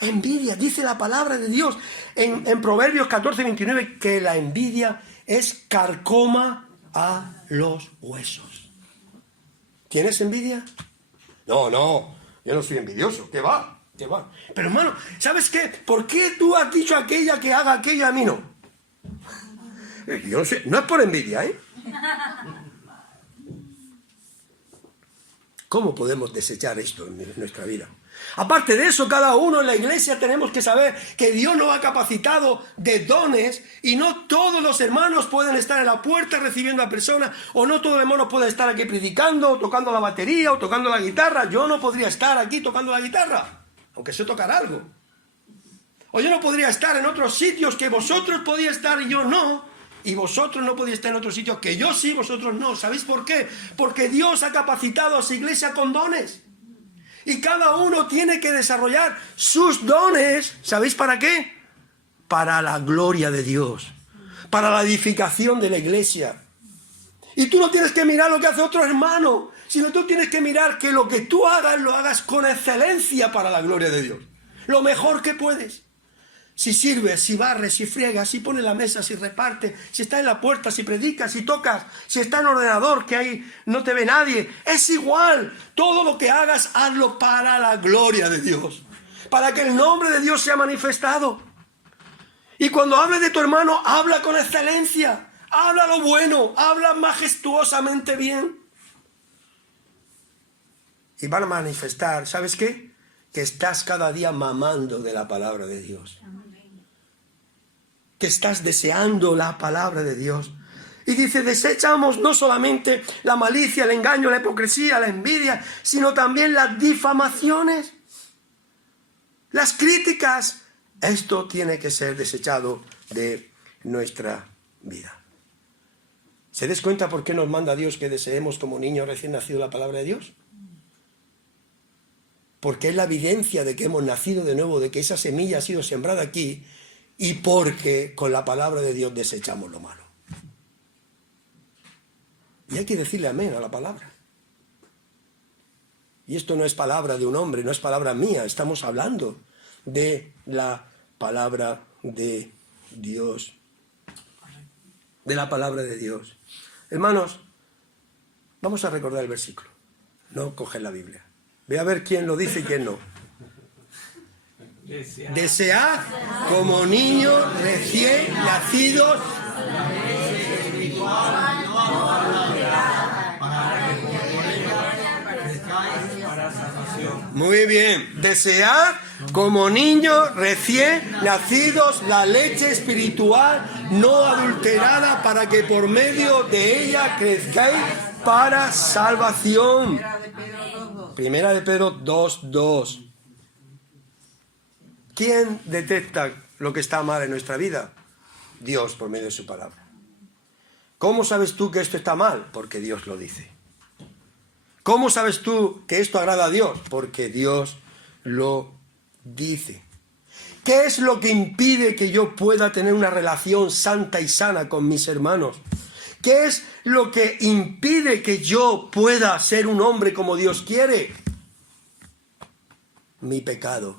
Envidia, dice la palabra de Dios en Proverbios 14:29, que la envidia es carcoma a los huesos. ¿Tienes envidia? No, yo no soy envidioso. ¿Qué va? Pero hermano, ¿sabes qué? ¿Por qué tú has dicho a aquella que haga aquello y a mí no? Yo no sé, no es por envidia, ¿eh? ¿Cómo podemos desechar esto en nuestra vida? Aparte de eso, cada uno en la iglesia tenemos que saber que Dios nos ha capacitado de dones y no todos los hermanos pueden estar en la puerta recibiendo a personas, o no todos los hermanos pueden estar aquí predicando, o tocando la batería, o tocando la guitarra. Yo no podría estar aquí tocando la guitarra, aunque sé tocar algo. O yo no podría estar en otros sitios que vosotros podíais estar y yo no. Y vosotros no podéis estar en otros sitios que yo sí, vosotros no. ¿Sabéis por qué? Porque Dios ha capacitado a su iglesia con dones. Y cada uno tiene que desarrollar sus dones. ¿Sabéis para qué? Para la gloria de Dios. Para la edificación de la iglesia. Y tú no tienes que mirar lo que hace otro hermano, sino tú tienes que mirar que lo que tú hagas, lo hagas con excelencia para la gloria de Dios. Lo mejor que puedes. Si sirves, si barres, si friegas, si pones la mesa, si repartes, si estás en la puerta, si predicas, si tocas, si está en el ordenador, que ahí no te ve nadie, es igual. Todo lo que hagas, hazlo para la gloria de Dios, para que el nombre de Dios sea manifestado. Y cuando hables de tu hermano, habla con excelencia, habla lo bueno, habla majestuosamente bien. Y van a manifestar, ¿sabes qué? Que estás cada día mamando de la palabra de Dios. Que estás deseando la palabra de Dios. Y dice, desechamos no solamente la malicia, el engaño, la hipocresía, la envidia, sino también las difamaciones, las críticas. Esto tiene que ser desechado de nuestra vida. ¿Se des cuenta por qué nos manda Dios que deseemos como niños recién nacidos la palabra de Dios? Porque es la evidencia de que hemos nacido de nuevo, de que esa semilla ha sido sembrada aquí, y porque con la palabra de Dios desechamos lo malo. Y hay que decirle amén a la palabra. Y esto no es palabra de un hombre, no es palabra mía, estamos hablando de la palabra de Dios. De la palabra de Dios. Hermanos, vamos a recordar el versículo. No coger la Biblia. Ve a ver quién lo dice y quién no. Desead como niños recién nacidos Muy bien. Desead como niños recién nacidos la leche espiritual no adulterada para que por medio de ella crezcáis para salvación. Primera de Pedro 2:2. ¿Quién detecta lo que está mal en nuestra vida? Dios por medio de su palabra. ¿Cómo sabes tú que esto está mal? Porque Dios lo dice. ¿Cómo sabes tú que esto agrada a Dios? Porque Dios lo dice. ¿Qué es lo que impide que yo pueda tener una relación santa y sana con mis hermanos? ¿Qué es lo que impide que yo pueda ser un hombre como Dios quiere? Mi pecado,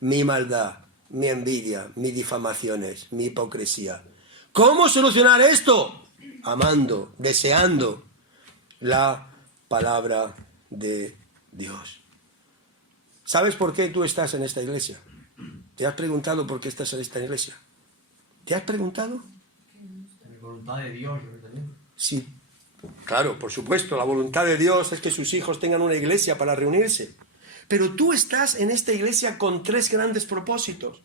mi maldad, mi envidia, mis difamaciones, mi hipocresía. ¿Cómo solucionar esto? Amando, deseando la palabra de Dios. ¿Sabes por qué tú estás en esta iglesia? ¿Te has preguntado por qué estás en esta iglesia? ¿Te has preguntado? La voluntad de Dios. Sí, claro, por supuesto, la voluntad de Dios es que sus hijos tengan una iglesia para reunirse. Pero tú estás en esta iglesia con 3 grandes propósitos.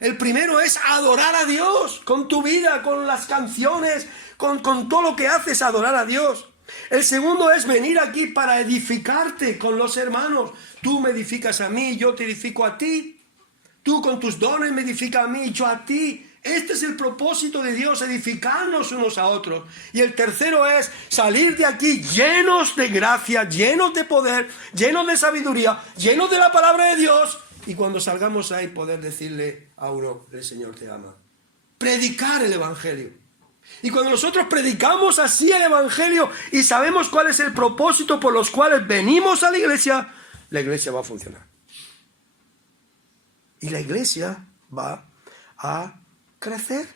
El primero es adorar a Dios con tu vida, con las canciones, con todo lo que haces, adorar a Dios. El segundo es venir aquí para edificarte con los hermanos. Tú me edificas a mí, yo te edifico a ti. Tú con tus dones me edificas a mí, yo a ti. Este es el propósito de Dios, edificarnos unos a otros. Y el tercero es salir de aquí llenos de gracia, llenos de poder, llenos de sabiduría, llenos de la palabra de Dios. Y cuando salgamos ahí poder decirle a uno, el Señor te ama. Predicar el Evangelio. Y cuando nosotros predicamos así el Evangelio y sabemos cuál es el propósito por los cuales venimos a la iglesia va a funcionar. Y la iglesia va a crecer.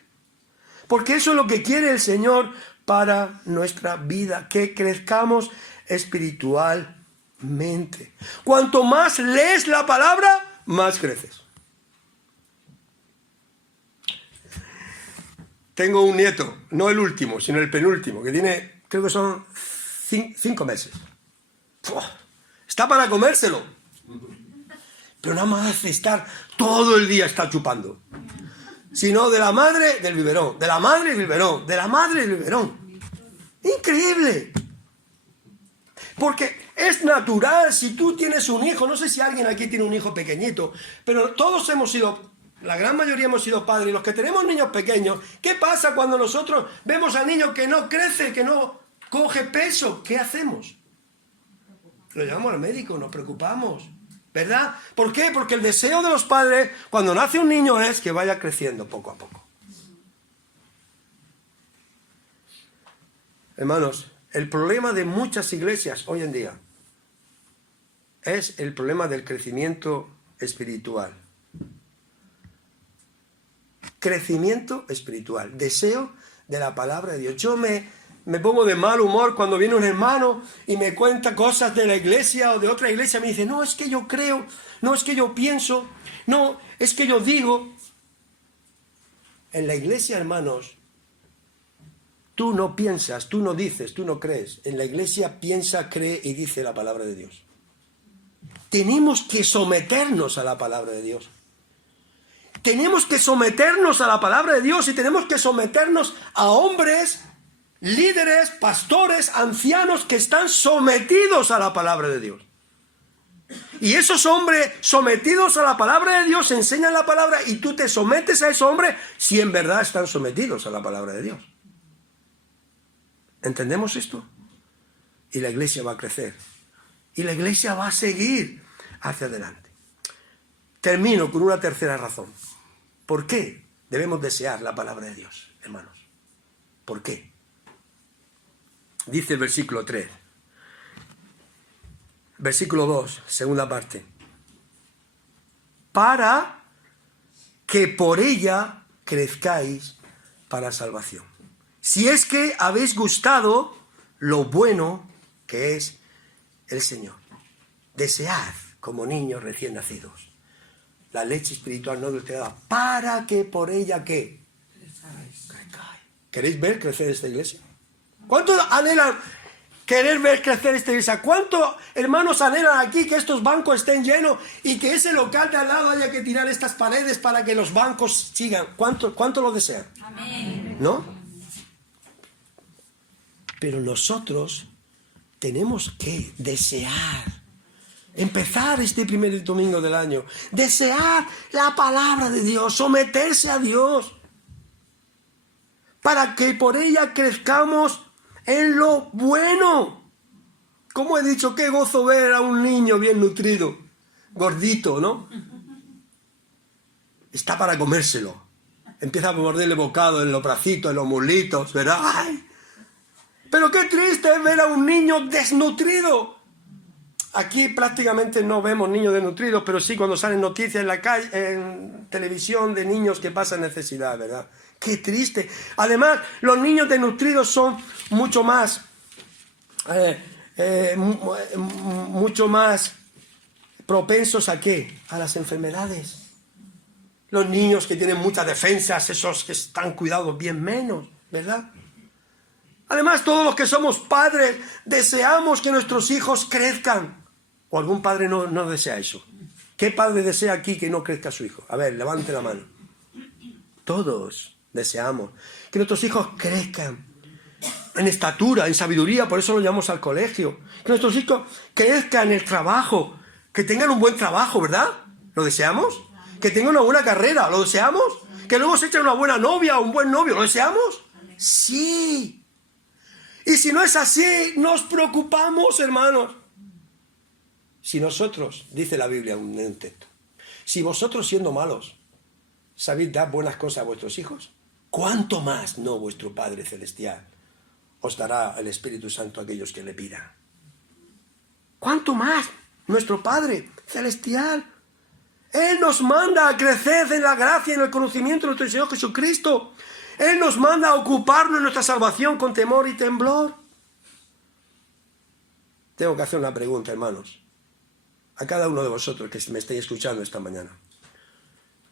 Porque eso es lo que quiere el Señor para nuestra vida, que crezcamos espiritualmente. Cuanto más lees la palabra, más creces. Tengo un nieto, no el último, sino el penúltimo, que tiene, creo que son 5 meses. Está para comérselo. Pero nada más hace estar, todo el día está chupando. Sino de la madre del biberón, de la madre del biberón, de la madre del biberón. Increíble. Porque es natural, si tú tienes un hijo, no sé si alguien aquí tiene un hijo pequeñito, pero todos hemos sido, la gran mayoría hemos sido padres, y los que tenemos niños pequeños, ¿qué pasa cuando nosotros vemos al niño que no crece, que no coge peso? ¿Qué hacemos? Lo llevamos al médico, nos preocupamos, ¿verdad? ¿Por qué? Porque el deseo de los padres cuando nace un niño es que vaya creciendo poco a poco. Hermanos, el problema de muchas iglesias hoy en día es el problema del crecimiento espiritual. Crecimiento espiritual, deseo de la palabra de Dios. Yo me pongo de mal humor cuando viene un hermano y me cuenta cosas de la iglesia o de otra iglesia. Me dice, no, es que yo creo, no, es que yo pienso, no, es que yo digo. En la iglesia, hermanos, tú no piensas, tú no dices, tú no crees. En la iglesia piensa, cree y dice la palabra de Dios. Tenemos que someternos a la palabra de Dios. Tenemos que someternos a la palabra de Dios y tenemos que someternos a hombres, líderes, pastores, ancianos que están sometidos a la palabra de Dios. Y esos hombres sometidos a la palabra de Dios enseñan la palabra y tú te sometes a esos hombres si en verdad están sometidos a la palabra de Dios. ¿Entendemos esto? Y la iglesia va a crecer. Y la iglesia va a seguir hacia adelante. Termino con una tercera razón. ¿Por qué Debemos desear la palabra de Dios, hermanos. ¿Por qué? Dice el versículo 3. Versículo 2, segunda parte. Para que por ella crezcáis para salvación. Si es que habéis gustado lo bueno que es el Señor. Desead como niños recién nacidos la leche espiritual no adulterada, para que por ella, ¿qué? ¿Queréis ver crecer esta iglesia? ¿Cuántos anhelan querer ver crecer esta iglesia? ¿Cuántos hermanos anhelan aquí que estos bancos estén llenos y que ese local de al lado haya que tirar estas paredes para que los bancos sigan? ¿Cuánto lo desean? Amén. ¿No? Pero nosotros tenemos que desear, empezar este primer domingo del año, desear la palabra de Dios, someterse a Dios, para que por ella crezcamos en lo bueno. Como he dicho, qué gozo ver a un niño bien nutrido, gordito, ¿no? Está para comérselo. Empieza a morderle bocado en los bracitos, en los muslitos, ¿verdad? ¡Ay! Pero qué triste es ver a un niño desnutrido. Aquí prácticamente no vemos niños desnutridos, pero sí cuando salen noticias en la calle, en televisión, de niños que pasan necesidad, ¿verdad? ¡Qué triste! Además, los niños desnutridos son mucho más propensos ¿a qué? A las enfermedades. Los niños que tienen muchas defensas, esos que están cuidados bien menos, ¿verdad? Además, todos los que somos padres deseamos que nuestros hijos crezcan. ¿O algún padre no desea eso? ¿Qué padre desea aquí que no crezca su hijo? A ver, levante la mano. Todos deseamos que nuestros hijos crezcan en estatura, en sabiduría, por eso lo llevamos al colegio. Que nuestros hijos crezcan en el trabajo, que tengan un buen trabajo, ¿verdad? ¿Lo deseamos? Que tengan una buena carrera, ¿lo deseamos? Que luego se echen una buena novia o un buen novio, ¿lo deseamos? Sí. Y si no es así, nos preocupamos, hermanos. Si nosotros, dice la Biblia en un texto, si vosotros siendo malos sabéis dar buenas cosas a vuestros hijos, ¿cuánto más no vuestro Padre Celestial os dará el Espíritu Santo a aquellos que le pidan? ¿Cuánto más nuestro Padre Celestial? Él nos manda a crecer en la gracia y en el conocimiento de nuestro Señor Jesucristo. Él nos manda a ocuparnos de nuestra salvación con temor y temblor. Tengo que hacer una pregunta, hermanos. A cada uno de vosotros que me estéis escuchando esta mañana.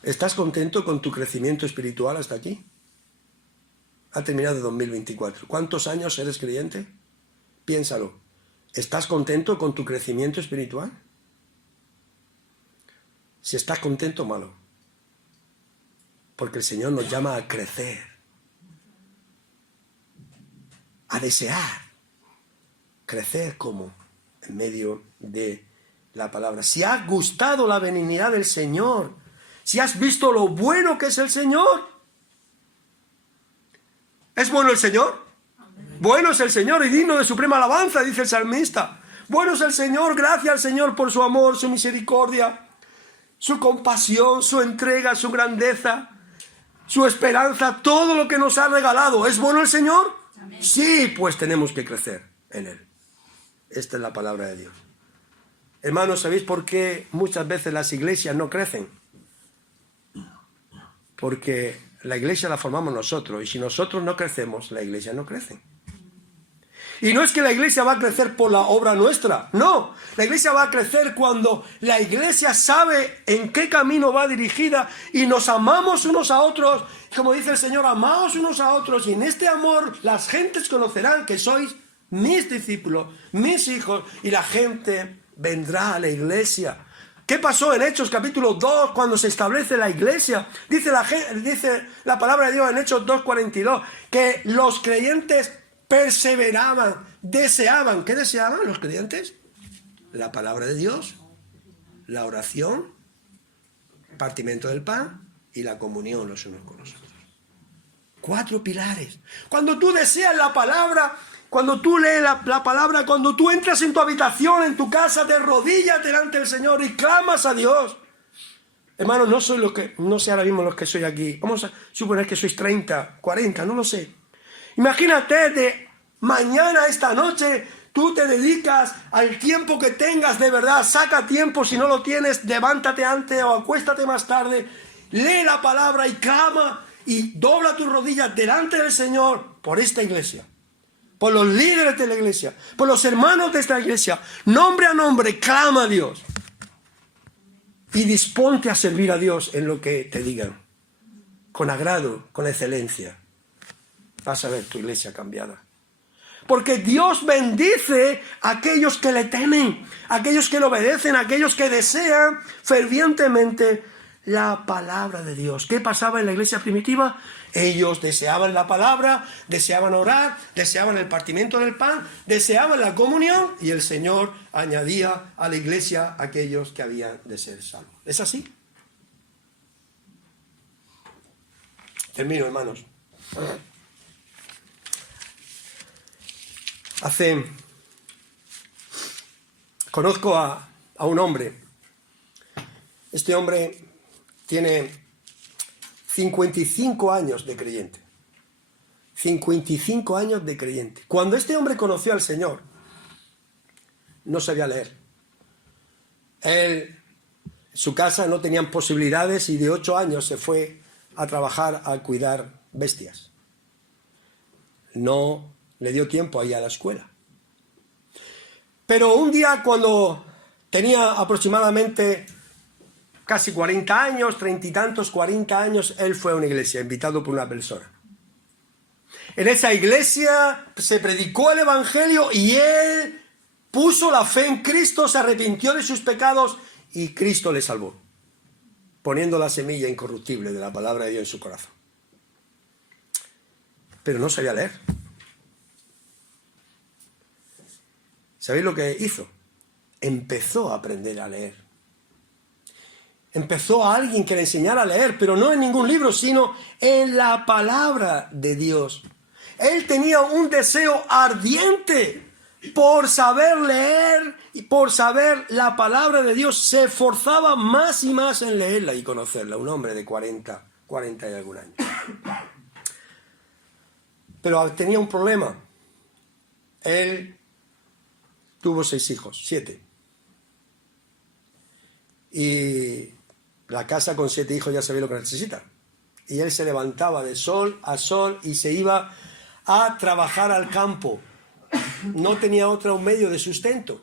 ¿Estás contento con tu crecimiento espiritual hasta aquí? Ha terminado 2024. ¿Cuántos años eres creyente? Piénsalo. ¿Estás contento con tu crecimiento espiritual? Si estás contento, malo. Porque el Señor nos llama a crecer, a desear, crecer como en medio de la palabra. Si has gustado la benignidad del Señor, si has visto lo bueno que es el Señor. ¿Es bueno el Señor? Bueno es el Señor y digno de suprema alabanza, dice el salmista. Bueno es el Señor, gracias al Señor por su amor, su misericordia, su compasión, su entrega, su grandeza, su esperanza, todo lo que nos ha regalado. ¿Es bueno el Señor? Amén. Sí, pues tenemos que crecer en Él. Esta es la palabra de Dios. Hermanos, ¿sabéis por qué muchas veces las iglesias no crecen? Porque la iglesia la formamos nosotros, y si nosotros no crecemos, la iglesia no crece. Y no es que la iglesia va a crecer por la obra nuestra, no. La iglesia va a crecer cuando la iglesia sabe en qué camino va dirigida y nos amamos unos a otros. Como dice el Señor, amaos unos a otros, y en este amor las gentes conocerán que sois mis discípulos, mis hijos, y la gente vendrá a la iglesia. ¿Qué pasó en Hechos capítulo 2 cuando se establece la iglesia? Dice la palabra de Dios en Hechos 2:42 que los creyentes perseveraban, deseaban. ¿Qué deseaban los creyentes? La palabra de Dios, la oración, el partimiento del pan y la comunión los unos con los otros. 4 pilares. Cuando tú deseas la palabra, cuando tú lees la palabra, cuando tú entras en tu habitación, en tu casa, te arrodillas delante del Señor y clamas a Dios. Hermano, no sé ahora mismo los que soy aquí. Vamos a suponer que sois 30, 40, no lo sé. Imagínate de mañana a esta noche, tú te dedicas al tiempo que tengas de verdad. Saca tiempo, si no lo tienes, levántate antes o acuéstate más tarde. Lee la palabra y clama y dobla tus rodillas delante del Señor por esta iglesia, por los líderes de la iglesia, por los hermanos de esta iglesia. Nombre a nombre, clama a Dios. Y disponte a servir a Dios en lo que te digan. Con agrado, con excelencia. Vas a ver tu iglesia cambiada. Porque Dios bendice a aquellos que le temen, a aquellos que le obedecen, a aquellos que desean fervientemente la palabra de Dios. ¿Qué pasaba en la iglesia primitiva? Ellos deseaban la palabra, deseaban orar, deseaban el partimiento del pan, deseaban la comunión y el Señor añadía a la iglesia a aquellos que habían de ser salvos. ¿Es así? Termino, hermanos. Conozco a un hombre. Este hombre tiene 55 años de creyente. 55 años de creyente. Cuando este hombre conoció al Señor, no sabía leer. En su casa no tenían posibilidades y de 8 años se fue a trabajar a cuidar bestias. No le dio tiempo a ir a la escuela. Pero un día, cuando tenía aproximadamente casi 40 años, 30 y tantos, 40 años, él fue a una iglesia, invitado por una persona. En esa iglesia se predicó el evangelio y él puso la fe en Cristo, se arrepintió de sus pecados y Cristo le salvó, poniendo la semilla incorruptible de la palabra de Dios en su corazón. Pero no sabía leer. ¿Sabéis lo que hizo? Empezó a aprender a leer. Empezó a alguien que le enseñara a leer, pero no en ningún libro, sino en la palabra de Dios. Él tenía un deseo ardiente por saber leer y por saber la palabra de Dios. Se esforzaba más y más en leerla y conocerla. Un hombre de 40 y algún año. Pero tenía un problema. Él tuvo 6 hijos, 7. Y la casa con 7 hijos ya sabéis lo que necesita. Y él se levantaba de sol a sol y se iba a trabajar al campo. No tenía otro medio de sustento.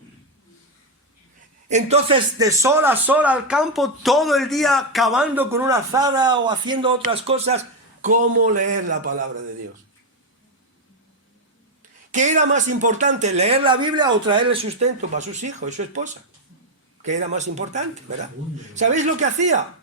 Entonces, de sol a sol al campo, todo el día cavando con una azada o haciendo otras cosas. ¿Cómo leer la palabra de Dios? ¿Qué era más importante, leer la Biblia o traerle sustento para sus hijos y su esposa? ¿Qué era más importante, verdad? ¿Sabéis lo que hacía?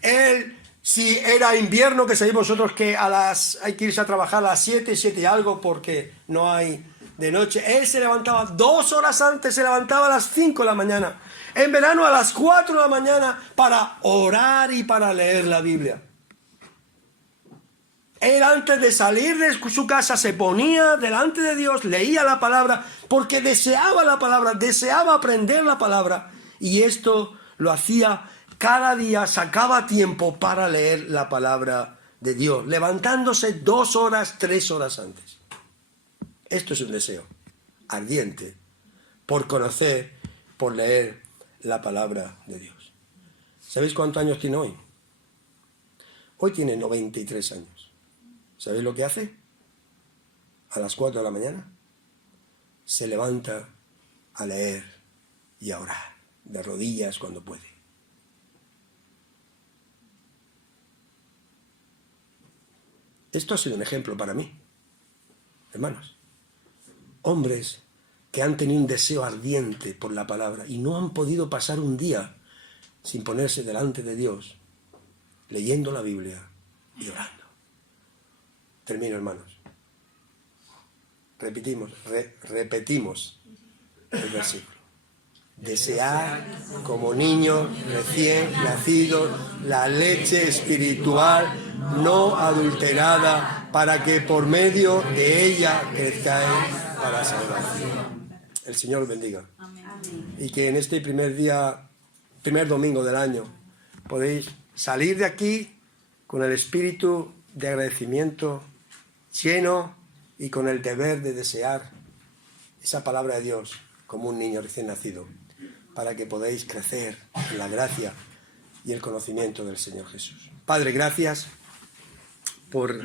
Él, si era invierno, que sabéis vosotros que hay que irse a trabajar a las 7 y algo porque no hay de noche. Él se levantaba 2 horas antes, se levantaba a las 5 de la mañana. En verano a las 4 de la mañana para orar y para leer la Biblia. Él antes de salir de su casa se ponía delante de Dios, leía la palabra, porque deseaba la palabra, deseaba aprender la palabra. Y esto lo hacía cada día, sacaba tiempo para leer la palabra de Dios, levantándose 2 horas, 3 horas antes. Esto es un deseo ardiente por conocer, por leer la palabra de Dios. ¿Sabéis cuántos años tiene hoy? Hoy tiene 93 años. ¿Sabéis lo que hace? A las 4 de la mañana se levanta a leer y a orar, de rodillas cuando puede. Esto ha sido un ejemplo para mí, hermanos. Hombres que han tenido un deseo ardiente por la palabra y no han podido pasar un día sin ponerse delante de Dios, leyendo la Biblia y orando. Termino, hermanos. Repetimos el versículo. Desead como niños recién nacidos la leche espiritual no adulterada, para que por medio de ella crezcáis para salvación. El Señor os bendiga. Y que en este primer domingo del año podéis salir de aquí con el espíritu de agradecimiento lleno y con el deber de desear esa palabra de Dios como un niño recién nacido, para que podáis crecer en la gracia y el conocimiento del Señor Jesús. Padre, gracias por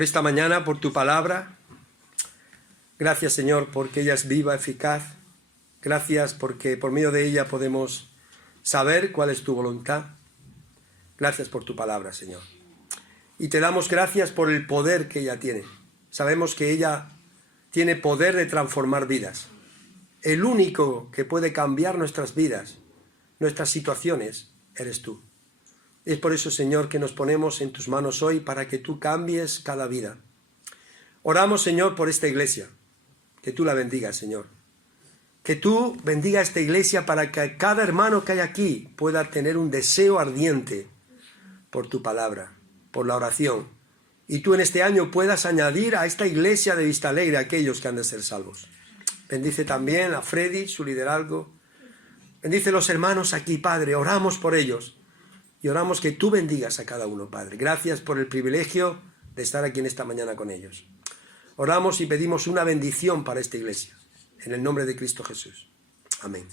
esta mañana, por tu palabra. Gracias, Señor, porque ella es viva, eficaz. Gracias porque por medio de ella podemos saber cuál es tu voluntad. Gracias por tu palabra, Señor. Y te damos gracias por el poder que ella tiene. Sabemos que ella tiene poder de transformar vidas. El único que puede cambiar nuestras vidas, nuestras situaciones, eres tú. Es por eso, Señor, que nos ponemos en tus manos hoy para que tú cambies cada vida. Oramos, Señor, por esta iglesia. Que tú la bendigas, Señor. Que tú bendiga esta iglesia para que cada hermano que hay aquí pueda tener un deseo ardiente por tu palabra, por la oración. Y tú en este año puedas añadir a esta iglesia de Vista Alegre a aquellos que han de ser salvos. Bendice también a Freddy, su liderazgo. Bendice a los hermanos aquí, Padre. Oramos por ellos. Y oramos que tú bendigas a cada uno, Padre. Gracias por el privilegio de estar aquí en esta mañana con ellos. Oramos y pedimos una bendición para esta iglesia. En el nombre de Cristo Jesús. Amén.